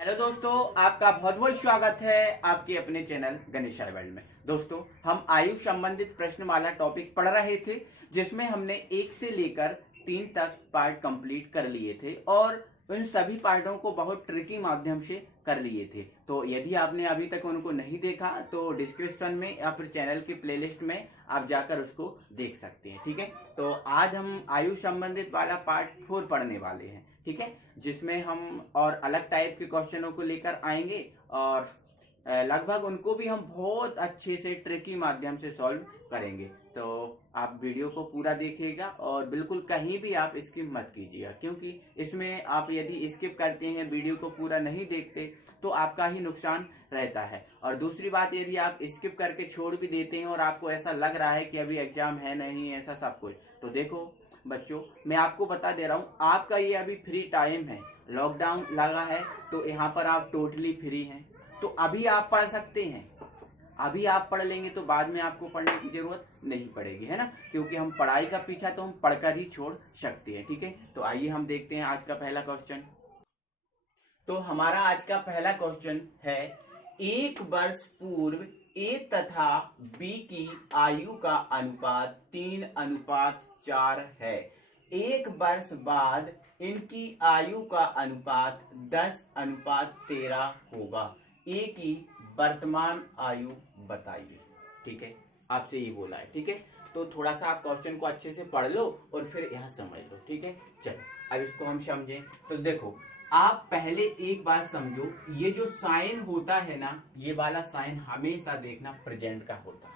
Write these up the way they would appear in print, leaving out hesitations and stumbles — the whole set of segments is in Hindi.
हेलो दोस्तों, आपका बहुत बहुत स्वागत है आपके अपने चैनल गणेश वर्ल्ड में। दोस्तों, हम आयु संबंधित प्रश्नमाला टॉपिक पढ़ रहे थे, जिसमें हमने 1 से लेकर 3 तक पार्ट कंप्लीट कर लिए थे और उन सभी पार्टों को बहुत ट्रिकी माध्यम से कर लिए थे। तो यदि आपने अभी तक उनको नहीं देखा तो डिस्क्रिप्शन में या फिर चैनल की प्लेलिस्ट में आप जाकर उसको देख सकते हैं। ठीक है, तो आज हम आयु संबंधित वाला पार्ट 4 पढ़ने वाले हैं। ठीक है, जिसमें हम और अलग टाइप के क्वेश्चनों को लेकर आएंगे और लगभग उनको भी हम बहुत अच्छे से ट्रिकी माध्यम से सॉल्व करेंगे। तो आप वीडियो को पूरा देखिएगा और बिल्कुल कहीं भी आप स्किप मत कीजिएगा, क्योंकि इसमें आप यदि स्किप करते हैं, वीडियो को पूरा नहीं देखते, तो आपका ही नुकसान रहता है। और दूसरी बात, यदि आप स्किप करके छोड़ भी देते हैं और आपको ऐसा लग रहा है कि अभी एग्जाम है नहीं, ऐसा सब कुछ, तो देखो बच्चों, मैं आपको बता दे रहा हूँ, आपका ये अभी फ्री टाइम है, लॉकडाउन लगा है, तो यहाँ पर आप टोटली फ्री हैं। तो अभी आप पढ़ सकते हैं, अभी आप पढ़ लेंगे तो बाद में आपको पढ़ने की जरूरत नहीं पड़ेगी, है ना, क्योंकि हम पढ़ाई का पीछा तो हम पढ़कर ही छोड़ सकते हैं। ठीक है, तो आइए हम देखते हैं आज का पहला क्वेश्चन। तो हमारा आज का पहला क्वेश्चन है, 1 वर्ष पूर्व ए तथा बी की आयु का अनुपात 3:4 है। 1 वर्ष बाद इनकी आयु का अनुपात 10:13 होगा। ए की वर्तमान आयु बताइए। ठीक है, आपसे ये बोला है। ठीक है, तो थोड़ा सा आप क्वेश्चन को अच्छे से पढ़ लो और फिर यहाँ समझ लो। ठीक है, चलो अब इसको हम समझें। तो देखो, आप पहले एक बात समझो, ये जो साइन होता है ना, ये वाला साइन हमेशा देखना प्रेजेंट का होता है।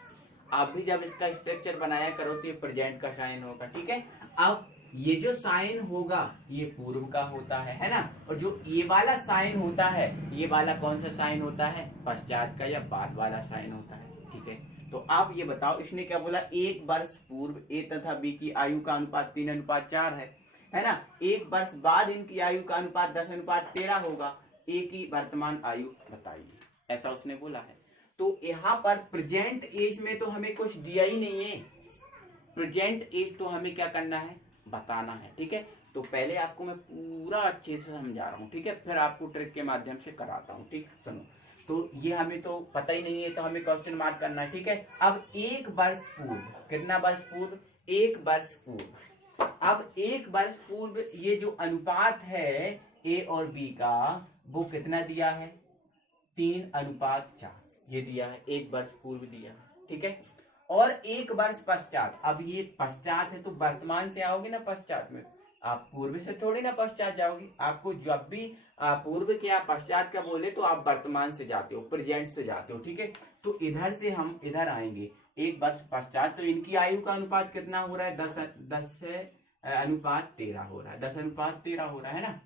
आप भी जब इसका स्ट्रक्चर बनाया करो तो ये प्रेजेंट का साइन होगा। ठीक है, अब ये जो साइन होगा ये पूर्व का होता है ना, और जो ये वाला साइन होता है, ये वाला कौन सा साइन होता है, पश्चात का या बाद वाला साइन होता है। ठीक है, तो आप ये बताओ, इसने क्या बोला, 1 वर्ष पूर्व ए तथा बी की आयु का अनुपात 3:4 है ना। 1 वर्ष बाद इनकी आयु का अनुपात 10:13 होगा। ए की वर्तमान आयु बताइए, ऐसा उसने बोला है। तो यहाँ पर प्रेजेंट एज में तो हमें कुछ दिया ही नहीं है, प्रेजेंट एज तो हमें क्या करना है, बताना है। ठीक है, तो पहले आपको मैं पूरा अच्छे से समझा रहा हूँ। ठीक है, फिर आपको ट्रिक के माध्यम से कराता हूँ। ठीक, सुनो। तो ये हमें तो पता ही नहीं है, तो हमें क्वेश्चन मार्क करना है। ठीक है, अब 1 वर्ष पूर्व, कितना वर्ष पूर्व, 1 वर्ष पूर्व। अब 1 वर्ष पूर्व ये जो अनुपात है ए और बी का, वो कितना दिया है, 3:4 ये दिया है, 1 वर्ष पूर्व दिया है। ठीक है, और 1 वर्ष पश्चात, अब ये पश्चात है तो वर्तमान से आओगे ना पश्चात में, आप पूर्व से थोड़ी ना पश्चात जाओगे। आपको जब भी पूर्व के या पश्चात का बोले तो आप वर्तमान से जाते हो, प्रेजेंट से जाते हो। ठीक है, तो इधर से हम इधर आएंगे 1 वर्ष पश्चात, तो इनकी आयु का अनुपात कितना हो रहा है, 10:13 हो रहा है, 10:13 हो रहा है ना।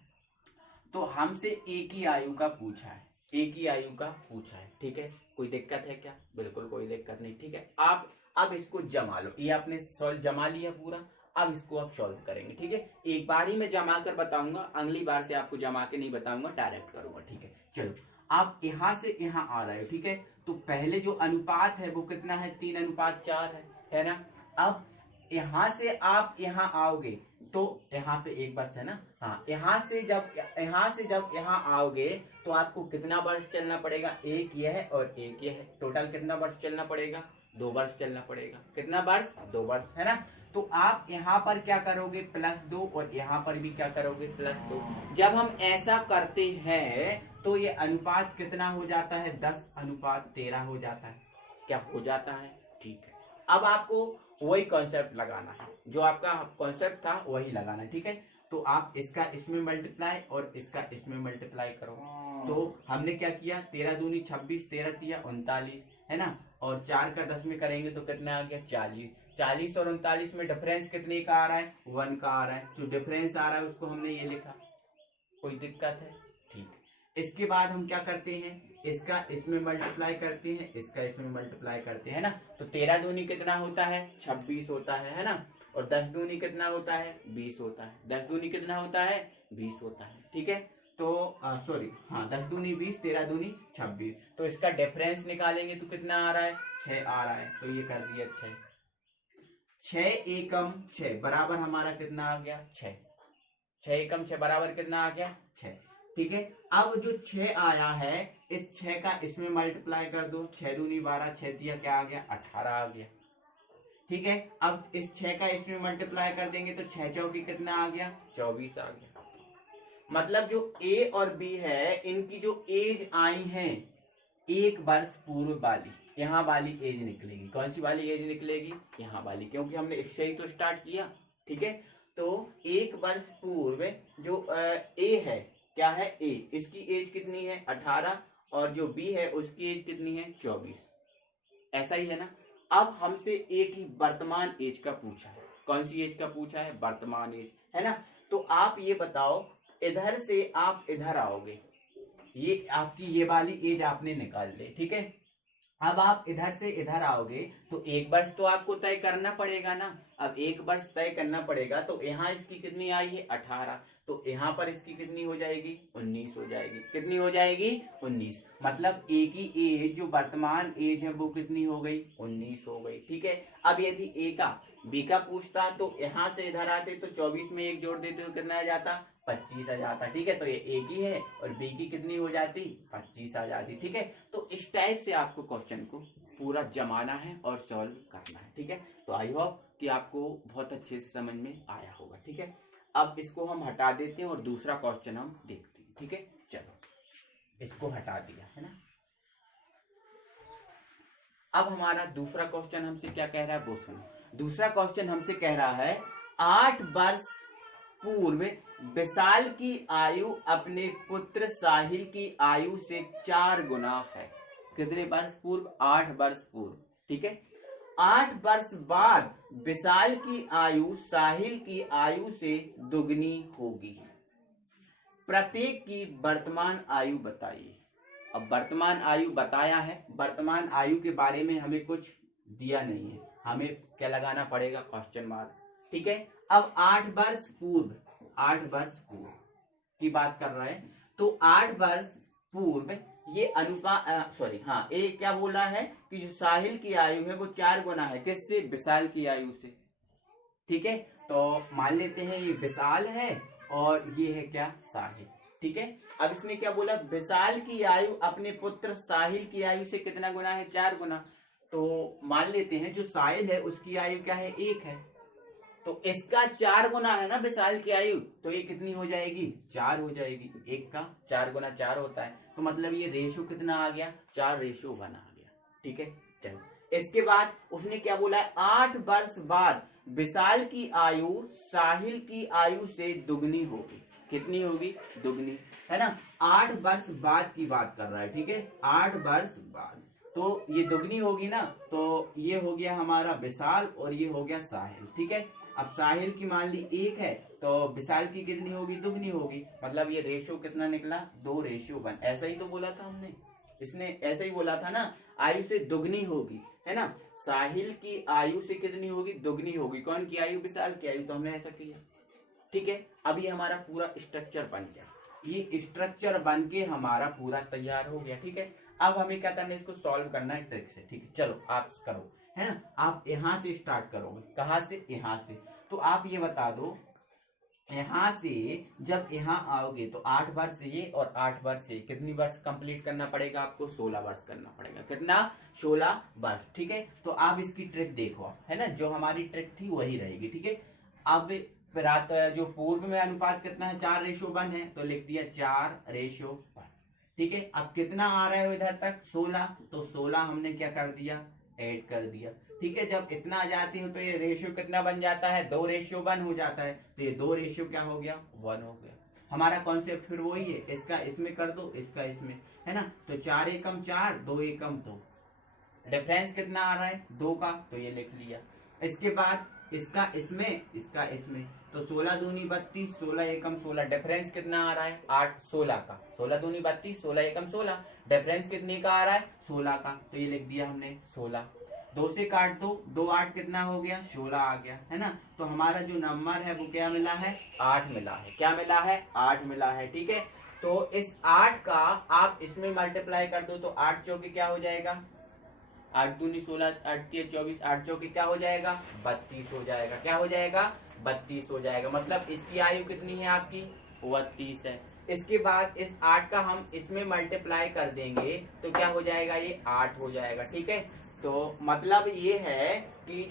तो हमसे ए की आयु का पूछा है, ए की आयु का पूछा है। ठीक है, कोई दिक्कत है क्या, बिल्कुल कोई दिक्कत नहीं। ठीक है, आप अब इसको जमा लो, ये आपने सॉल्व जमा लिया पूरा, अब इसको आप सॉल्व करेंगे। ठीक है, एक बार ही मैं जमा कर बताऊंगा, अगली बार से आपको जमा के नहीं बताऊंगा, डायरेक्ट करूंगा। ठीक है, चलो आप यहां से यहां आ रहे हो। ठीक है, तो पहले जो अनुपात है वो कितना है, 3:4 है ना। अब यहां से आप यहां आओगे तो यहाँ पे 1 वर्ष है ना, हाँ, यहाँ से जब यहाँ आओगे तो आपको कितना वर्ष चलना पड़ेगा, एक यह है और एक यह है, टोटल कितना वर्ष चलना पड़ेगा, 2 वर्ष चलना पड़ेगा। कितना वर्ष, 2 वर्ष, है ना। तो आप यहाँ पर क्या करोगे, +2, और यहाँ पर भी क्या करोगे, +2। जब हम ऐसा करते हैं तो ये अनुपात कितना हो जाता है, 10:13 हो जाता है, क्या हो जाता है। ठीक है, अब आपको वही कॉन्सेप्ट लगाना है, जो आपका कॉन्सेप्ट था वही लगाना है। ठीक है, तो आप इसका इसमें मल्टीप्लाई और इसका इसमें मल्टीप्लाई करो। तो हमने क्या किया, 13 दूनी 26, 13 तिया 39, है ना, और 4 का 10 में करेंगे तो कितना आ गया, 40। 40 और 39 में डिफरेंस कितने का आ रहा है, 1 का आ रहा है। जो डिफरेंस आ रहा है उसको हमने ये लिखा, कोई दिक्कत है। ठीक, इसके बाद हम क्या करते हैं, इसका इसमें मल्टीप्लाई करते हैं, इसका इसमें मल्टीप्लाई करते हैं ना। तो 13 दूनी कितना होता है, 26 होता है ना, और 10 दूनी कितना होता है, 20 होता है। 10 दूनी कितना होता है, 20 होता है। ठीक है, तो सॉरी, हाँ, 10 दूनी 20, 13 दूनी 26, तो इसका डिफरेंस निकालेंगे तो कितना आ रहा है, 6 आ रहा है। तो ये कर दिया 6, 6 एकम 6 बराबर हमारा कितना आ गया, 6, 6 एकम 6 बराबर कितना आ गया, 6। ठीक है। अब जो 6 आया है, इस 6 का इसमें मल्टीप्लाई कर दो, 6 दूनी 12, 6 दिया क्या आ गया 18 आ गया। ठीक है, अब इस 6 का इसमें मल्टीप्लाई कर देंगे तो 6 चौकी कितना आ गया 24 आ गया। मतलब जो ए और बी है, इनकी जो एज आई है एक वर्ष पूर्व वाली, यहाँ वाली एज निकलेगी। कौन सी वाली एज निकलेगी, यहाँ वाली, क्योंकि हमने इससे ही तो स्टार्ट किया। ठीक है, तो एक वर्ष पूर्व जो ए है, क्या है ए, इसकी एज कितनी है 18, और जो बी है उसकी एज कितनी है 24। ऐसा ही है ना। अब हमसे एक ही वर्तमान एज का पूछा है। कौन सी एज का पूछा है, वर्तमान एज, है ना। तो आप ये बताओ, इधर से आप इधर आओगे, ये आपकी ये वाली एज आपने निकाल ली। ठीक है, अब आप इधर से इधर आओगे तो एक वर्ष तो आपको तय करना पड़ेगा ना। अब एक वर्ष तय करना पड़ेगा तो यहाँ इसकी कितनी आई है 18, तो यहाँ पर इसकी कितनी हो जाएगी 19 हो जाएगी। कितनी हो जाएगी 19। मतलब ए की एज, जो वर्तमान एज है वो कितनी हो गई 19 हो गई। ठीक है, अब यदि ए का बी का पूछता तो यहाँ से इधर आते तो 24 में एक जोड़ देते तो कितना आ जाता 25 आ जाता। ठीक है, तो ये ए की है और बी की कितनी हो जाती 25 आ जाती। ठीक है, तो इस टाइप से आपको क्वेश्चन को पूरा जमाना है और सॉल्व करना है। ठीक है, तो आई होप कि आपको बहुत अच्छे से समझ में आया होगा। ठीक है, अब इसको हम हटा देते हैं और दूसरा क्वेश्चन हम देखते हैं। ठीक है, चलो इसको हटा दिया है ना। अब हमारा दूसरा क्वेश्चन हमसे क्या कह रहा है वो सुनो। दूसरा क्वेश्चन हमसे कह रहा है 8 वर्ष पूर्व विशाल की आयु अपने पुत्र साहिल की आयु से 4 गुना है। कितने वर्ष पूर्व, 8 वर्ष पूर्व। ठीक है, 8 वर्ष बाद विशाल की आयु साहिल की आयु से दुगनी होगी। प्रत्येक की वर्तमान आयु बताइए। अब वर्तमान आयु बताया है, वर्तमान आयु के बारे में हमें कुछ दिया नहीं है, हमें क्या लगाना पड़ेगा क्वेश्चन मार्क। ठीक है, अब 8 वर्ष पूर्व, 8 वर्ष पूर्व की बात कर रहे हैं, तो 8 वर्ष पूर्व ये अनुपात सॉरी हाँ, ए क्या बोला है कि जो साहिल की आयु है वो 4 गुना है, किससे, विशाल की आयु से। ठीक है, तो मान लेते हैं ये विशाल है और ये है क्या साहिल। ठीक है, अब इसने क्या बोला, विशाल की आयु अपने पुत्र साहिल की आयु से कितना गुना है 4 गुना। तो मान लेते हैं जो साहिल है उसकी आयु क्या है 1 है, तो इसका 4 गुना है ना विशाल की आयु, तो ये कितनी हो जाएगी 4 हो जाएगी। 1 का 4 गुना 4 होता है, तो मतलब ये रेशो कितना आ गया 4:1 आ गया। ठीक है, चलो इसके बाद उसने क्या बोला है 8 वर्ष बाद विशाल की आयु साहिल की आयु से दुगनी होगी। कितनी होगी, दुगनी, है ना। 8 वर्ष बाद की बात कर रहा है। ठीक है, 8 वर्ष बाद, तो ये दुगनी होगी ना, तो ये हो गया हमारा विशाल और ये हो गया साहिल। ठीक है, अब साहिल की मान ली 1 है तो विशाल की कितनी होगी, दुगनी होगी। मतलब ये रेशो कितना निकला 2:1। ऐसा ही तो बोला था हमने, इसने ऐसा ही बोला था ना, आयु से दुगनी होगी, है ना। साहिल की आयु से कितनी होगी, दुगनी होगी। कौन की आयु, विशाल की आयु, तो हमने ऐसा किया। ठीक है, अब ये हमारा पूरा स्ट्रक्चर बन गया, ये स्ट्रक्चर बन के हमारा पूरा तैयार हो गया। ठीक है, अब हमें क्या करना है, इसको सॉल्व करना है ट्रिक से। ठीक है, चलो आप करो, है ना। आप यहाँ से स्टार्ट करोगे, कहाँ से, यहाँ से। तो आप ये बता दो, यहाँ से जब यहाँ आओगे तो 8 वर्ष ये और 8 वर्ष ये, कितनी वर्ष कंप्लीट करना पड़ेगा आपको, 16 वर्ष करना पड़ेगा। कितना, 16 वर्ष। ठीक है, तो आप इसकी ट्रिक देखो, है ना, जो हमारी ट्रिक थी वही रहेगी। ठीक है, अब रात जो पूर्व में अनुपात कितना है 4:1 है, तो लिख दिया 4:1। ठीक है, अब कितना आ रहा है इधर तक 16, तो 16 हमने क्या कर दिया, ऐड कर दिया। ठीक है, जब इतना आ जाती हो तो ये रेशियो कितना बन जाता है 2:1 हो जाता है, तो ये 2 क्या हो गया 1 हो गया। हमारा कॉन्सेप्ट फिर वही है, इसका इसमें कर दो, इसका इसमें, है ना। तो 4 एकम 4, 2 एकम 2, डिफरेंस कितना आ रहा है 2 का, तो ये लिख लिया। इसके बाद इसका इसमें, इसका इसमें, तो 16 दूनी 32, 16 एकम 16, डिफरेंस कितना आ रहा है 8, 16 का, 16 दूनी 32, 16 एकम 16, डिफरेंस कितने का आ रहा है 16 का, तो ये लिख दिया हमने 16। 2 से काट दो, 2 8 कितना हो गया 16 आ गया, है ना। तो हमारा जो नंबर है वो क्या मिला है 8 मिला है। क्या मिला है 8 मिला है। ठीक है, तो इस 8 का आप इसमें मल्टीप्लाई कर दो, तो 8 चौके क्या हो जाएगा, 8 दूनी 16, 8 तिया 24, 8 चौके क्या हो जाएगा 32 हो जाएगा। क्या हो जाएगा 32 हो जाएगा। मतलब इसकी आयु कितनी है आपकी 32 है। इसके बाद इस 8 का हम इसमें मल्टीप्लाई कर देंगे तो क्या हो जाएगा, ये 8 हो जाएगा। ठीक है, तो मतलब ये है कि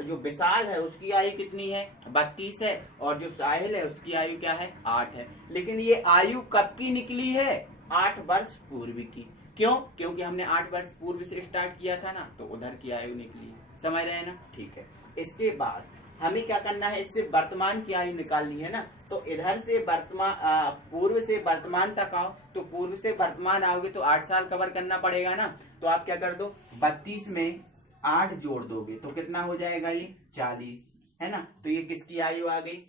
जो विशाल है उसकी आयु कितनी है, 32 है, और जो साहिल है उसकी आयु क्या है, 8 है। लेकिन ये आयु कब की निकली है, 8 वर्ष पूर्व की। क्यों, क्योंकि हमने 8 वर्ष पूर्व से स्टार्ट किया था ना, तो उधर की आयु निकली है। समझ रहे हैं ना? ठीक है, इसके बाद हमें क्या करना है, इससे वर्तमान की आयु निकालनी है ना। तो इधर से वर्तमान, पूर्व से वर्तमान तक आओ, तो पूर्व से वर्तमान आओगे तो 8 साल कवर करना पड़ेगा ना। तो आप क्या कर दो, 32 में 8 जोड़ दोगे तो कितना हो जाएगा, ये 40 है ना। तो ये किसकी आयु आ गई,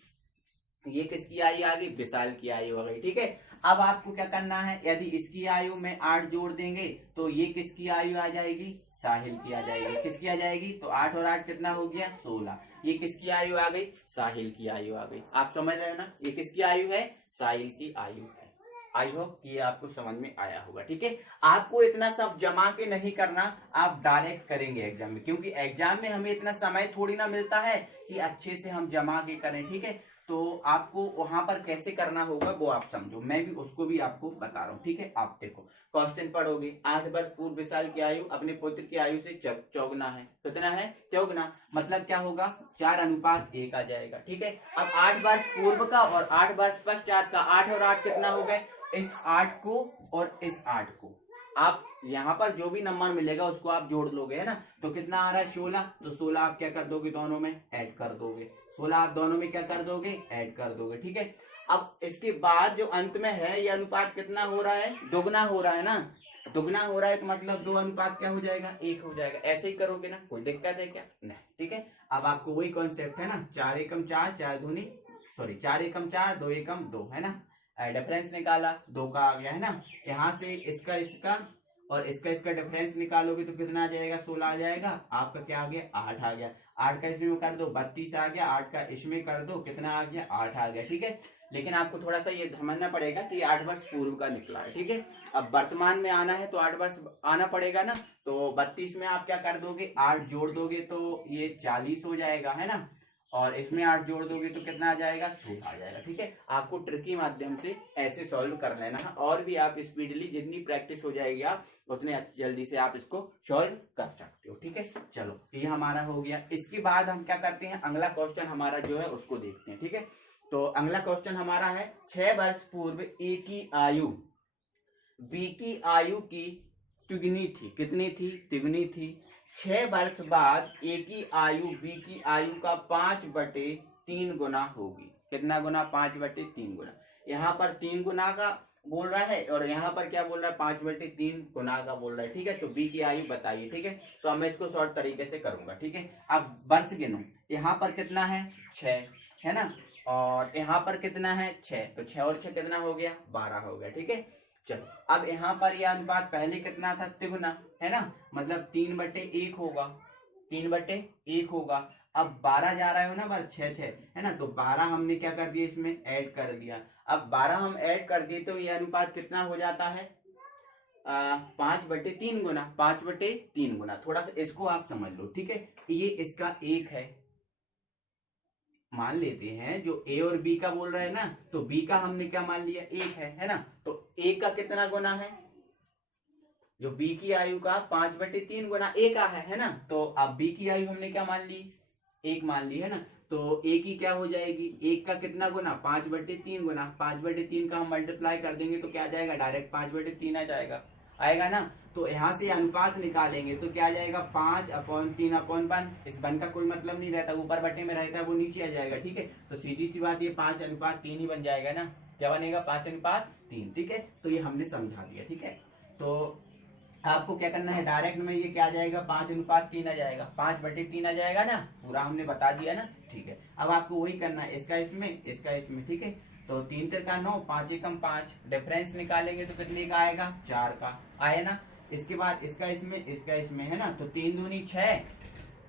ये किसकी आयु आ गई, विशाल की आयु आ गई। ठीक है, अब आपको क्या करना है, यदि इसकी आयु में 8 जोड़ देंगे तो ये किसकी आयु आ जाएगी, साहिल की आ जाएगी। किसकी आ जाएगी, तो 8 और 8 कितना हो गया, 16। ये किसकी आयु आ गई, साहिल की आयु आ गई। आप समझ रहे हो ना, ये किसकी आयु है, साहिल की आयु है। आई होप ये आपको समझ में आया होगा। ठीक है, आपको इतना सब जमा के नहीं करना, आप डायरेक्ट करेंगे एग्जाम में, क्योंकि एग्जाम में हमें इतना समय थोड़ी ना मिलता है कि अच्छे से हम जमा के करें। ठीक है, तो आपको वहां पर कैसे करना होगा वो आप समझो, मैं भी उसको भी आपको बता रहा हूँ। ठीक है, आप देखो क्वेश्चन पढ़ोगे, 8 वर्ष पूर्व विशाल की आयु अपने पुत्र की आयु से चौगुना है। कितना है, चौगुना। मतलब क्या होगा, 4:1 आ जाएगा। ठीक है, अब 8 वर्ष पूर्व का और 8 वर्ष पश्चात का, 8 और 8 कितना हो गए, इस 8 को और इस 8 को आप यहाँ पर जो भी नंबर मिलेगा उसको आप जोड़ लोगे, है ना। तो कितना आ रहा है, 16। तो 16 आप क्या कर दोगे, दोनों में ऐड कर दोगे। 16 आप दोनों में क्या कर दोगे, ऐड कर दोगे। ठीक है, अब इसके बाद जो अंत में है ये अनुपात कितना हो रहा है, दुगना हो रहा है ना। दुगना हो रहा है तो मतलब 2 अनुपात क्या हो जाएगा, 1 हो जाएगा। ऐसे ही करोगे ना, कोई दिक्कत है क्या, नहीं। ठीक है, अब आपको वही कॉन्सेप्ट है ना, 4 एकम 4, 4 दूनी 4 एकम 4, 2 एकम 2, है ना। डिफरेंस निकाला, 2 का आ गया, है ना। यहाँ से इसका और इसका डिफरेंस निकालोगे तो कितना आ जाएगा, 16 आ जाएगा। आपका क्या आ गया, 8 आ गया। 8 का इसमें कर दो, 32 आ गया। 8 का इसमें कर दो, कितना आ गया, 8 आ गया। ठीक है, लेकिन आपको थोड़ा सा ये समझना पड़ेगा कि 8 वर्ष पूर्व का निकला है। ठीक है, अब वर्तमान में आना है तो 8 वर्ष आना पड़ेगा ना। तो 32 में आप क्या कर दोगे, 8 जोड़ दोगे तो ये 40 हो जाएगा, है ना। और इसमें 8 जोड़ दोगे तो कितना आ जाएगा, 16 आ जाएगा। ठीक है, आपको ट्रिकी माध्यम से ऐसे सॉल्व कर लेना है, और भी आप स्पीडली जितनी प्रैक्टिस हो जाएगी आप उतने जल्दी से आप इसको सॉल्व कर सकते हो। ठीक है, चलो ये हमारा हो गया। इसके बाद हम क्या करते हैं, अगला क्वेश्चन हमारा जो है उसको देखते हैं। ठीक है, तो अगला क्वेश्चन हमारा है, 6 वर्ष पूर्व ए की आयु बी की आयु की तिगुनी थी। कितनी थी, तिगुनी थी। 6 वर्ष बाद ए की आयु बी की आयु का 5/3 गुना होगी। कितना गुना, 5/3 गुना। यहाँ पर 3 गुना का बोल रहा है और यहाँ पर क्या बोल रहा है, 5/3 गुना का बोल रहा है। ठीक है, तो बी की आयु बताइए। ठीक है, तो अब मैं इसको शॉर्ट तरीके से करूंगा। ठीक है, अब वर्ष गिनो, यहाँ पर कितना है, 6, है ना। और यहाँ पर कितना है, 6। तो 6 और 6 कितना हो गया, 12 हो गया। ठीक है, चलो अब यहाँ पर यह अनुपात पहले कितना था, तिगुना, है ना। मतलब 3/1 होगा, 3/1 होगा। अब 12 जा रहा है ना, बार 6 6, है ना। तो 12 हमने क्या कर दिया, इसमें ऐड कर दिया। अब 12 हम ऐड कर दिए तो यह अनुपात कितना हो जाता है, 5/3 गुना, 5/3 गुना। थोड़ा सा इसको आप समझ लो। ठीक है, ये इसका 1 है, मान लेते हैं जो ए और बी का बोल रहे हैं ना, तो बी का हमने क्या मान लिया, 1 है ना। तो ए का कितना गुना है, जो बी की आयु का 5/3 गुना ए का है ना। तो अब बी की आयु हमने क्या मान ली, 1 मान ली, है ना। तो ए की क्या हो जाएगी, 1 का कितना गुना, 5/3 गुना। 5/3 का हम मल्टीप्लाई कर देंगे तो क्या आ जाएगा, डायरेक्ट 5/3 आ जाएगा, आएगा ना। तो यहाँ से अनुपात निकालेंगे तो क्या आ जाएगा, 5/3/1। इस 1 का कोई मतलब नहीं रहता, ऊपर बटे में रहता है, वो नीचे आ जाएगा। ठीक है, तो सीधी सी बात ये 5/3 ही बन जाएगा ना। क्या बनेगा, 5/3। ठीक है, तो ये हमने समझा दिया। ठीक है, तो आपको क्या करना है, डायरेक्ट में ये क्या आ जाएगा, 5/3 आ जाएगा, 5/3 आ जाएगा ना, पूरा हमने बता दिया ना। ठीक है, अब आपको वही करना है, इसका इसमें, इसका इसमें। ठीक है, तो 3 3 का 9, 5 एकम 5। डिफरेंस निकालेंगे तो कितने का आएगा, 4 का आए ना। इसके बाद इसका इसमें, इसका इसमें, है ना। तो 3 दूनी 6,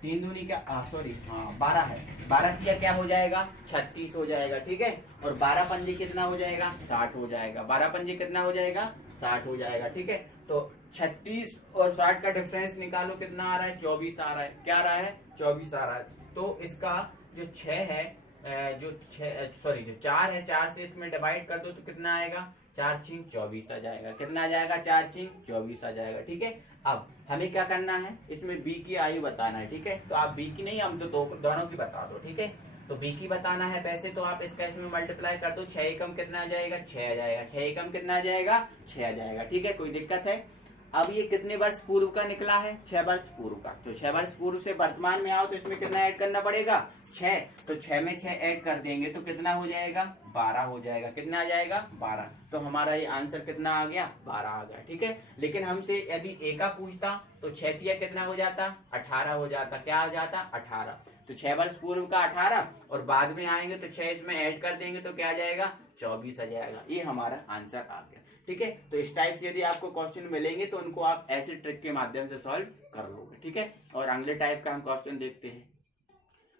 3 दूनी क्या, सॉरी, 12 है। 12 किया क्या हो जाएगा, 36 हो जाएगा। ठीक है, और 12 पंजे कितना हो जाएगा, 60 हो जाएगा। 12 पंजे कितना हो जाएगा, 60 हो जाएगा। ठीक है, तो 36 और 60 का डिफरेंस निकालो, कितना आ रहा है, 24 आ रहा है। क्या आ रहा है, 24 आ रहा है। तो इसका जो 6 है जो जो 4 है, 4 से इसमें डिवाइड कर दो तो कितना आएगा, 4 छींक 24 आ जाएगा। कितना आ जाएगा, 4 छींक 24 आ जाएगा। ठीक है, अब हमें क्या करना है, इसमें बी की आयु बताना है। ठीक है, तो आप बी की नहीं, हम तो दोनों की बता दो। ठीक है, तो बी की बताना है पैसे, तो आप इसका इसमें मल्टीप्लाई कर दो। 6 एकम कितना आ जाएगा, 6 आ जाएगा। 6 एकम कितना आ जाएगा, 6 आ जाएगा। ठीक है, कोई दिक्कत है। अब ये कितने वर्ष पूर्व का निकला है, 6 वर्ष पूर्व का। तो 6 वर्ष पूर्व से वर्तमान में आओ तो इसमें कितना ऐड करना पड़ेगा, 6। तो 6 में 6 ऐड कर देंगे तो कितना हो जाएगा, 12 हो जाएगा। कितना आ जाएगा, 12। तो हमारा ये आंसर कितना आ गया, 12 आ गया। ठीक है, लेकिन हमसे यदि ए का पूछता तो 6 तिया कितना हो जाता, 18 हो जाता। क्या हो जाता, 18। तो 6 वर्ष पूर्व का 18, और बाद में आएंगे तो 6 इसमें ऐड कर देंगे तो क्या आ जाएगा, 24 आ जाएगा। ये हमारा आंसर आ गया। ठीक है, तो इस टाइप से यदि आपको क्वेश्चन मिलेंगे तो उनको आप ऐसे ट्रिक के माध्यम से सॉल्व कर लोगे। ठीक है, और अगले टाइप का हम क्वेश्चन देखते हैं।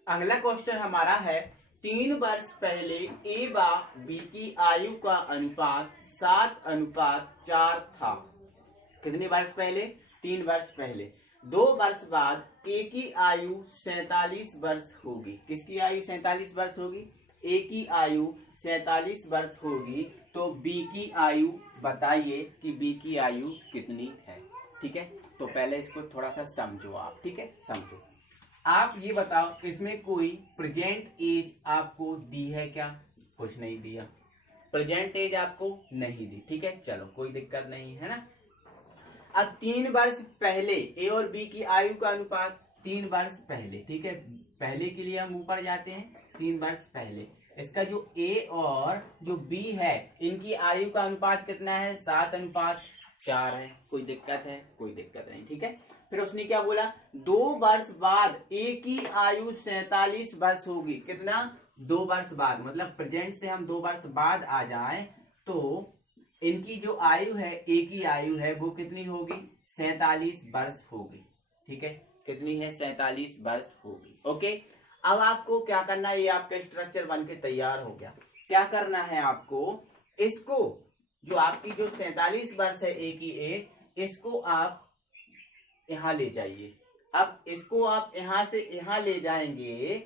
अगला क्वेश्चन हमारा है, 3 वर्ष पहले ए व बी की आयु का अनुपात 7:4 था। कितने वर्ष पहले, 3 वर्ष पहले। 2 वर्ष बाद ए की आयु 47 वर्ष होगी। किसकी आयु 47 वर्ष होगी, ए की आयु 47 वर्ष होगी। तो बी की आयु बताइए कि बी की आयु कितनी है। ठीक है, तो पहले इसको थोड़ा सा समझो आप। ठीक है, समझो। आप ये बताओ, इसमें कोई प्रेजेंट एज आपको दी है क्या, कुछ नहीं दिया। प्रेजेंट एज आपको नहीं दी। ठीक है, चलो कोई दिक्कत नहीं है ना। अब 3 वर्ष पहले ए और बी की आयु का अनुपात, 3 वर्ष पहले। ठीक है, पहले के लिए हम ऊपर जाते हैं, 3 वर्ष पहले। इसका जो ए और जो बी है, इनकी आयु का अनुपात कितना है, 7:4 है। कोई दिक्कत है, कोई दिक्कत नहीं। ठीक है, फिर उसने क्या बोला, 2 वर्ष बाद ए की आयु 47 वर्ष होगी। कितना, 2 वर्ष बाद, मतलब प्रेजेंट से हम 2 वर्ष बाद आ जाएं तो इनकी जो आयु है, ए की आयु है वो कितनी होगी, 47 वर्ष होगी। ठीक है, कितनी है, 47 वर्ष होगी। ओके, अब आपको क्या करना है, ये आपका स्ट्रक्चर बन के तैयार हो गया। क्या करना है आपको, इसको जो आपकी जो 47 वर्ष है ए की एज, इसको आप यहां ले जाइए। अब इसको आप यहां से यहां ले जाएंगे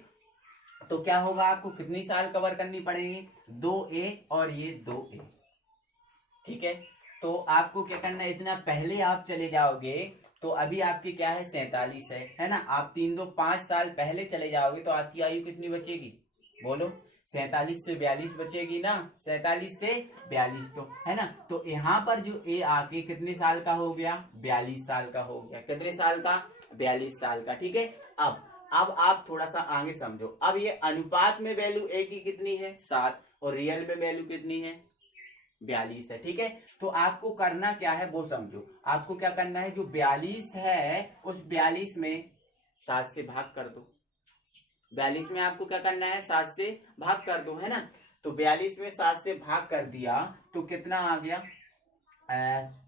तो क्या होगा, आपको कितनी साल कवर करनी पड़ेगी, 2A और ये 2A। ठीक है, तो आपको क्या करना है, इतना पहले आप चले जाओगे तो अभी आपकी क्या है, 47 है ना। आप 3 2 5 साल पहले चले जाओगे तो आपकी आयु कितनी बचेगी, बोलो, 47 से 42 बचेगी ना, 47 से 42 तो है ना। तो यहाँ पर जो ए आके कितने साल का हो गया, 42 साल का हो गया। कितने साल का, 42 साल का। ठीक है, अब आप थोड़ा सा आगे समझो। अब ये अनुपात में वैल्यू ए की कितनी है, 7, और रियल में वैल्यू कितनी है, 42 है। ठीक है, तो आपको करना क्या है वो समझो। आपको क्या करना है, जो 42 है उस 42 में 7 से भाग कर दो। 42 में आपको क्या करना है, 7 से भाग कर दो, है ना। तो 42 में 7 से भाग कर दिया तो कितना आ गया,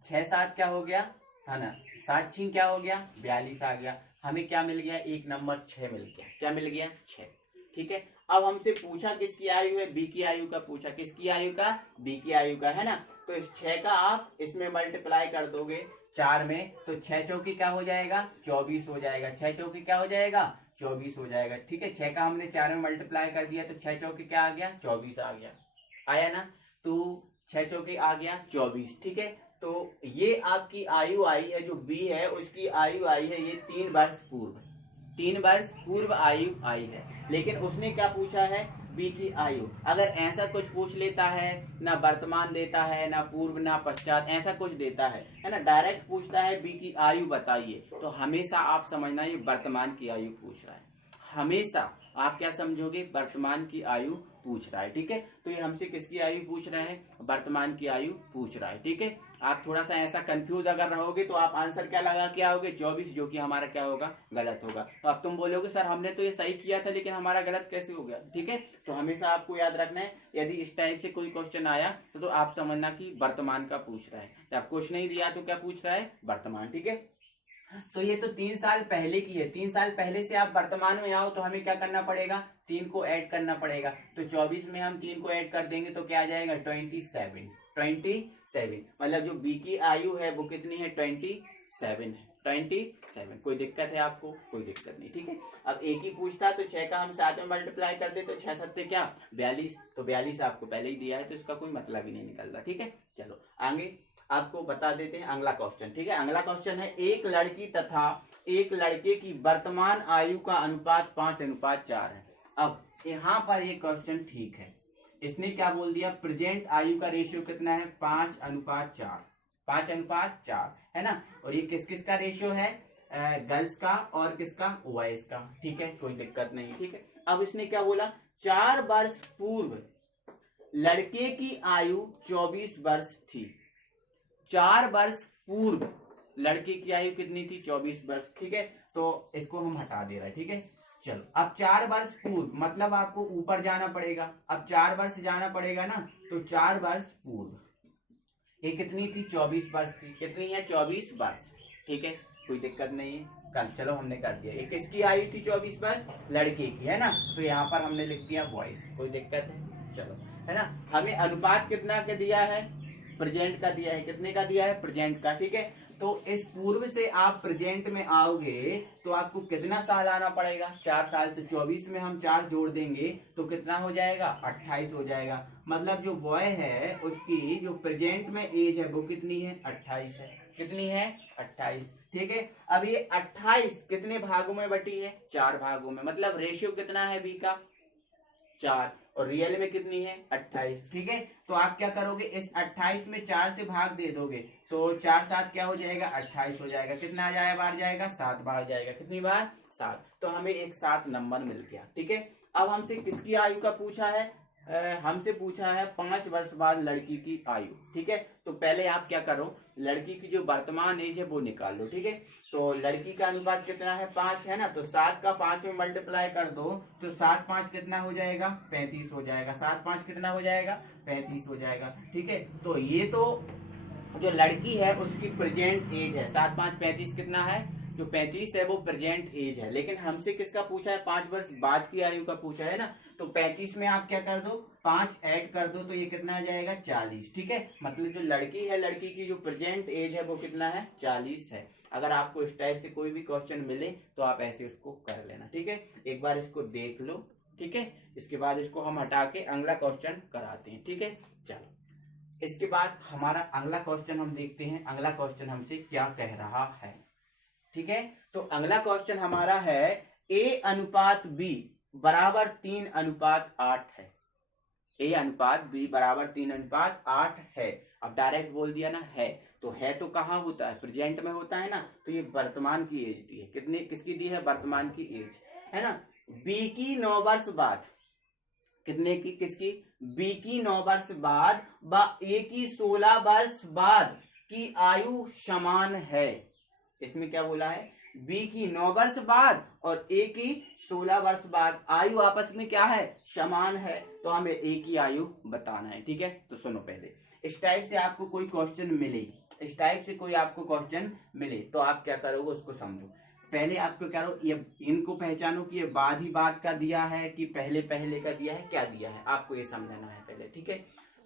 6 7 क्या हो गया, है ना, 7 6 क्या हो गया, 42 आ गया। हमें क्या मिल गया, एक नंबर 6 मिल गया। क्या मिल गया, 6। ठीक है, अब हमसे पूछा किसकी आयु है, बी की आयु का पूछा। किसकी आयु का, बी की आयु का, है ना। तो इस 6 का आप इसमें मल्टीप्लाई कर दोगे 4 में, तो 6 चौकी क्या हो जाएगा, 24 हो जाएगा। 6 चौकी क्या हो जाएगा, 24 हो जाएगा। ठीक है, 6 का हमने 4 में मल्टीप्लाई कर दिया तो 6 चौकी क्या आ गया, 24 आ गया। आया ना, तो 6 चौकी आ गया 24। ठीक है, तो ये आपकी आयु आई है, जो बी है उसकी आयु आई है, ये 3 वर्ष पूर्व, 3 वर्ष पूर्व आयु आई है। लेकिन उसने क्या पूछा है, बी की आयु। अगर ऐसा कुछ पूछ लेता है, ना वर्तमान देता है, ना पूर्व, ना पश्चात, ऐसा कुछ देता है ना, डायरेक्ट पूछता है बी की आयु बताइए, तो हमेशा आप समझना ये वर्तमान की आयु पूछ रहा है। हमेशा आप क्या समझोगे, वर्तमान की आयु पूछ रहा है। ठीक है, तो ये हमसे किसकी आयु पूछ रहे हैं, वर्तमान की आयु पूछ रहा है। ठीक है, आप थोड़ा सा ऐसा कंफ्यूज अगर रहोगे तो आप आंसर क्या लगा के आओगे, 24, जो कि हमारा क्या होगा, गलत होगा। तो अब तुम बोलोगे सर हमने तो ये सही किया था लेकिन हमारा गलत कैसे हो गया। ठीक है, तो हमेशा आपको याद रखना है, यदि इस टाइप से कोई क्वेश्चन आया तो आप समझना कि वर्तमान का पूछ रहा है। जब कुछ नहीं दिया तो क्या पूछ रहा है, वर्तमान। ठीक है, तो ये तो 3 साल पहले की है। 3 साल पहले से आप वर्तमान में आओ तो हमें क्या करना पड़ेगा, 3 को ऐड करना पड़ेगा। तो 24 में हम 3 को ऐड कर देंगे तो क्या आ जाएगा, 27। मतलब जो बी की आयु है वो कितनी है, 27 27 है, 27। कोई दिक्कत है आपको? कोई दिक्कत नहीं, ठीक है। अब एक ही पूछता तो 6 का हम 7 में मल्टीप्लाई कर दे तो 6 7 क्या 42, तो 42 आपको पहले ही दिया है तो इसका कोई मतलब ही नहीं निकलता, ठीक है। चलो आगे आपको बता देते हैं अगला क्वेश्चन, ठीक है। अगला क्वेश्चन है एक लड़की तथा एक लड़के की वर्तमान आयु का अनुपात 5:4 है। अब यहाँ पर ये क्वेश्चन ठीक है, इसने क्या बोल दिया, प्रेजेंट आयु का रेशियो कितना है 5:4, 5:4 है ना। और ये किस किस का रेशियो है, गर्ल्स का और किसका, बॉयज का, ठीक है। कोई दिक्कत नहीं, ठीक है। अब इसने क्या बोला, 4 वर्ष पूर्व लड़के की आयु 24 वर्ष थी। 4 वर्ष पूर्व लड़के की आयु कितनी थी, 24 वर्ष, ठीक है। तो इसको हम हटा दे रहे हैं, ठीक है। चलो अब 4 वर्ष पूर्व मतलब आपको ऊपर जाना पड़ेगा, अब 4 वर्ष जाना पड़ेगा ना, तो 4 वर्ष पूर्व ये कितनी थी, 24 वर्ष थी। कितनी है, 24 वर्ष, ठीक है। कोई दिक्कत नहीं है, कल चलो हमने कर दिया। ये किसकी आयु थी 24 वर्ष, लड़के की, है ना। तो यहाँ पर हमने लिख दिया बॉयज, कोई दिक्कत है, चलो, है ना। हमें अनुपात कितना का दिया है, प्रेजेंट का दिया है, कितने का दिया है, प्रेजेंट का, ठीक है। तो इस पूर्व से आप प्रेजेंट में आओगे तो आपको कितना साल आना पड़ेगा, 4 साल। तो 24 में हम 4 जोड़ देंगे तो कितना हो जाएगा, 28 हो जाएगा। मतलब जो बॉय है उसकी जो प्रेजेंट में एज है वो कितनी है, 28 है। कितनी है, 28, ठीक है। अब ये 28 कितने भागों में बटी है, 4 भागों में। मतलब रेशियो कितना है बी का, 4, और रियल में कितनी है, 28, ठीक है। तो आप क्या करोगे, इस 28 में 4 से भाग दे दोगे तो 4 7 क्या हो जाएगा, 28 हो जाएगा। कितना जाएगा, बार जाएगा, 7 बार जाएगा। कितनी बार, 7। तो हमें एक 7 नंबर मिल गया, ठीक है। अब हमसे किसकी आयु का पूछा है, हमसे पूछा है 5 वर्ष बाद लड़की की आयु, ठीक है। तो पहले आप क्या करो, लड़की की जो वर्तमान एज है वो निकाल लो, ठीक है। तो लड़की का अनुपात कितना है, 5 है ना। तो 7 का 5 में मल्टीप्लाई कर दो तो 7 5 कितना हो जाएगा, 35 हो जाएगा। 7 5 कितना हो जाएगा, 35 हो जाएगा, ठीक है। तो ये तो जो लड़की है उसकी प्रेजेंट एज है, 7 5 35 कितना है, जो 35 है वो प्रेजेंट एज है। लेकिन हमसे किसका पूछा है, 5 वर्ष बाद की आयु का पूछा है ना। तो 35 में आप क्या कर दो, 5 ऐड कर दो तो ये कितना आ जाएगा, 40, ठीक है। मतलब जो लड़की है, लड़की की जो प्रेजेंट एज है वो कितना है, 40 है। अगर आपको इस टाइप से कोई भी क्वेश्चन मिले तो आप ऐसे उसको कर लेना, ठीक है। एक बार इसको देख लो, ठीक है। इसके बाद इसको हम हटा के अगला क्वेश्चन कराते हैं, ठीक है। चलो इसके बाद हमारा अगला क्वेश्चन हम देखते हैं, अगला क्वेश्चन हमसे क्या कह रहा है, ठीक है। तो अगला क्वेश्चन हमारा है ए अनुपात बी बराबर 3:8 है। ए अनुपात बी बराबर 3:8 है। अब डायरेक्ट बोल दिया ना है, तो है तो कहाँ होता है, प्रेजेंट में होता है ना। तो ये वर्तमान की एज दी है, कितने किसकी दी है, वर्तमान की एज, है ना। बी की 9 वर्ष बाद, कितने की, किसकी, बी की 9 वर्ष बाद व ए की 16 वर्ष बाद की आयु समान है। इसमें क्या बोला है, बी की 9 वर्ष बाद और ए की 16 वर्ष बाद आयु आपस में क्या है, समान है। तो हमें ए की आयु बताना है, ठीक है। तो सुनो, पहले इस टाइप से आपको कोई क्वेश्चन मिले, इस टाइप से कोई आपको क्वेश्चन मिले तो आप क्या करोगे, उसको समझो। पहले आपको क्या करो, ये इनको पहचानो कि ये बाद ही बाद का दिया है कि पहले पहले का दिया है, क्या दिया है, आपको ये समझना है पहले, ठीक है।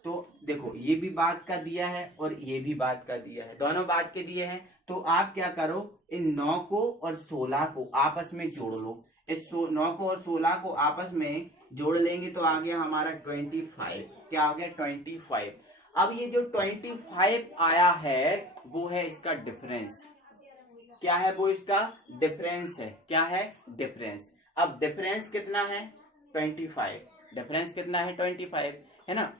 तो देखो ये भी बाद का दिया है और ये भी बाद का दिया है, दोनों बाद के दिए हैं। तो आप क्या करो, इन 9 को और 16 को आपस में जोड़ लो। इस 9 को और 16 को आपस में जोड़ लेंगे तो आ गया हमारा 25। क्या आ गया, 25। अब ये जो 25 आया है वो है इसका डिफरेंस। क्या है वो, इसका डिफरेंस है। क्या है, डिफरेंस। अब डिफरेंस कितना है, 25। डिफरेंस कितना है, 25, है ना।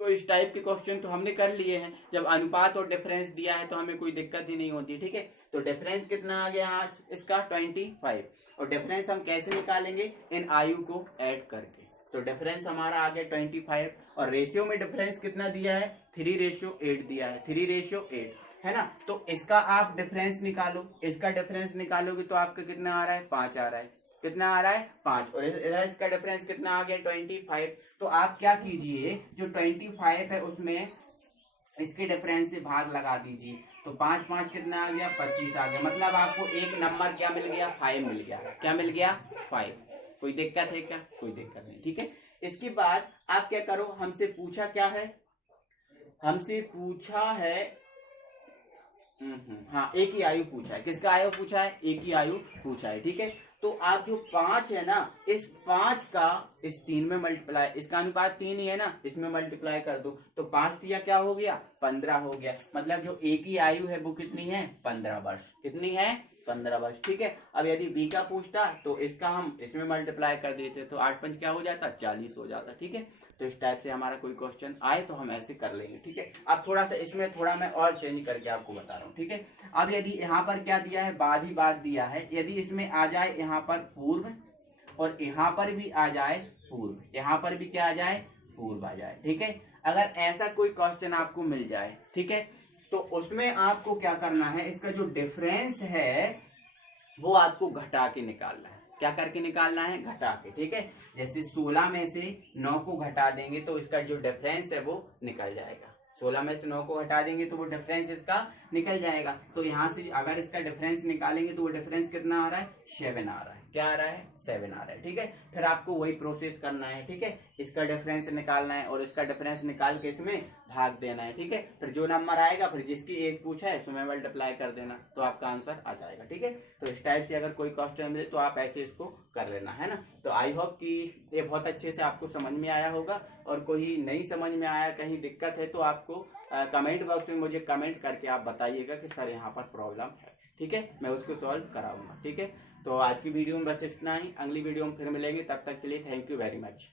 तो इस टाइप के क्वेश्चन तो हमने कर लिए हैं। जब अनुपात और डिफरेंस दिया है तो हमें कोई दिक्कत ही नहीं होती, ठीक है। तो डिफरेंस कितना आ गया यहाँ इसका, 25। और डिफरेंस हम कैसे निकालेंगे, इन आयु को ऐड करके। तो डिफरेंस हमारा आ गया 25। और रेशियो में डिफरेंस कितना दिया है, 3:8 दिया है, 3:8, है ना। तो इसका आप डिफरेंस निकालो, इसका डिफरेंस निकालोगे तो आपका कितना आ रहा है, 5 आ रहा है। कितना आ रहा है, 5। और इधर इसका डिफरेंस कितना आ गया, 25। तो आप क्या कीजिए, जो 25 है उसमें इसके डिफरेंस से भाग लगा दीजिए। तो 5 5 कितना आ गया, 25 आ गया। मतलब आपको एक नंबर क्या मिल गया, 5 मिल गया। क्या मिल गया, 5। कोई दिक्कत है क्या, कोई दिक्कत नहीं, ठीक है। इसके बाद आप क्या करो, हमसे पूछा क्या है, हमसे पूछा है हाँ, एक ही आयु पूछा है। किसका आयु पूछा है? एक ही आयु पूछा है। ठीक है, तो आप जो 5 है ना, इस 5 का इस 3 में मल्टीप्लाई, इसका अनुपात 3 ही है ना, इसमें मल्टीप्लाई कर दो तो 5 दिया क्या हो गया? 15 हो गया। मतलब जो एक ही आयु है वो कितनी है? 15 वर्ष। कितनी है? 15 वर्ष। ठीक है, अब यदि बी का पूछता तो इसका हम इसमें मल्टीप्लाई कर देते तो 8 5 क्या हो जाता? 40 हो जाता। ठीक है, तो इस टाइप से हमारा कोई क्वेश्चन आए तो हम ऐसे कर लेंगे। ठीक है, अब थोड़ा सा इसमें थोड़ा मैं और चेंज करके आपको बता रहा हूँ। ठीक है, अब यदि यहाँ पर क्या दिया है? बाद ही बाद दिया है। यदि इसमें आ जाए यहाँ पर पूर्व और यहाँ पर भी आ जाए पूर्व, यहाँ पर भी क्या आ जाए? पूर्व आ जाए। ठीक है, अगर ऐसा कोई क्वेश्चन आपको मिल जाए, ठीक है, तो उसमें आपको क्या करना है? इसका जो डिफरेंस है वो आपको घटा के निकालना है। क्या करके निकालना है? घटा के। ठीक है, जैसे 16 में से 9 को घटा देंगे तो इसका जो डिफरेंस है वो निकल जाएगा। 16 में से 9 को हटा देंगे तो वो डिफरेंस इसका निकल जाएगा। तो यहाँ से अगर इसका डिफरेंस निकालेंगे तो वो डिफरेंस कितना आ रहा है? 7 आ रहा है। क्या आ रहा है? 7 आ रहा है। ठीक है, फिर आपको वही प्रोसेस करना है। ठीक है, इसका डिफरेंस निकालना है और इसका डिफरेंस निकाल के इसमें भाग देना है। ठीक है, फिर जो नंबर आएगा फिर जिसकी एज पूछा है उसमें मल्टीप्लाई कर देना तो आपका आंसर आ जाएगा। ठीक है, तो इस टाइप से अगर कोई क्वेश्चन मिले तो आप ऐसे इसको कर लेना है ना। तो आई होप कि ये बहुत अच्छे से आपको समझ में आया होगा, और कोई नहीं समझ में आया, कहीं दिक्कत है तो आपको कमेंट बॉक्स में मुझे कमेंट करके आप बताइएगा कि सर यहाँ पर प्रॉब्लम है। ठीक है, मैं उसको सॉल्व कराऊंगा। ठीक है, तो आज की वीडियो में बस इतना ही। अगली वीडियो में फिर मिलेंगे, तब तक के लिए थैंक यू वेरी मच।